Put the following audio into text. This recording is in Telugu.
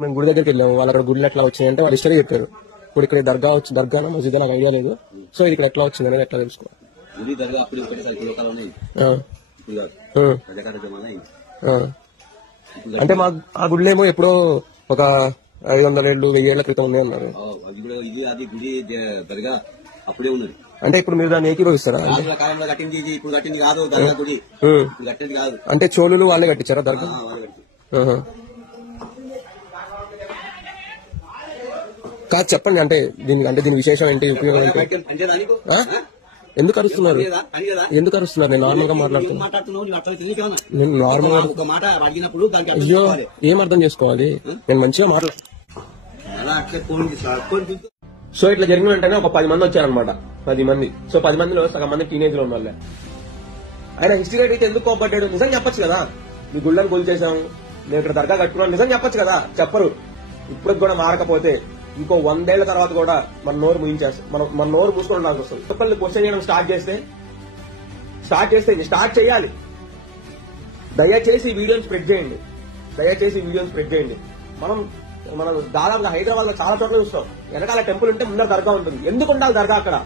మేము గుడి దగ్గరికి వెళ్ళాము. వాళ్ళు అక్కడ గుడిలో ఎట్లా వచ్చినాయంటే వాళ్ళు హిస్టరీ చెప్పారు. ఇప్పుడు ఇక్కడ దర్గా వచ్చి దర్గానా మసీదా నాకు ఐడియా లేదు. సో ఇది ఇక్కడ ఎట్లా వచ్చింది అనేది ఎట్లా తెలుసుకోవాలి. అంటే మా ఆ గుడిలో ఏమో ఎప్పుడో ఒక 500 ఏళ్ళు 1000 ఏళ్ల క్రితం ఉంది అన్నారు. అప్పుడే ఉన్నది. అంటే ఇప్పుడు మీరు దాన్ని ఏకీభవిస్తారా? కాలంలో కట్టింది ఇప్పుడు కట్టింది కాదు. గుడి కట్టింది కాదు. అంటే చోళులు వాళ్ళే కట్టించారా దర్గా? కాదు చెప్పండి. అంటే దీని విశేషం ఏంటి, ఉపయోగం ఏంటి? ఎందుకు అరుస్తున్నారు? నేను నార్మల్ గా మాట్లాడుతున్నాను. నేను నార్మల్ గా అయ్యో ఏం అర్థం చేసుకోవాలి? నేను మంచిగా మాట్లాడు. సో ఇట్లా జరిగిన వెంటనే ఒక 10 మంది వచ్చారనమాట. 10 మంది. సో 10 మందిలో సగం మంది టీనేజ్ లో ఉన్న వాళ్ళే. ఆయన హిస్టరీ అయితే ఎందుకు కోపడ్డాడు? నిజం చెప్పొచ్చు కదా. మీ గుళ్ళని కూల్ చేసాము, నేను ఇక్కడ దర్గా కట్టుకున్నాను, నిజం చెప్పొచ్చు కదా. చెప్పరు. ఇప్పుడు కూడా మారకపోతే ఇంకో 100 ఏళ్ల తర్వాత కూడా మన నోరు ముయించేస్తాం. మన నోరు మూసుకొని ఉండాల్సి వస్తుంది. ఒకళ్ళు క్వశ్చన్ చేయడం స్టార్ట్ చేస్తే స్టార్ట్ చేయాలి. దయచేసి ఈ వీడియోని స్ప్రెడ్ చేయండి. మనం దాదాపుగా హైదరాబాద్ లో చాలా చోట్ల చూస్తాం. వెనకాల టెంపుల్ ఉంటే ముందర దర్గా ఉంటుంది. ఎందుకు ఉండాలి దర్గా అక్కడ?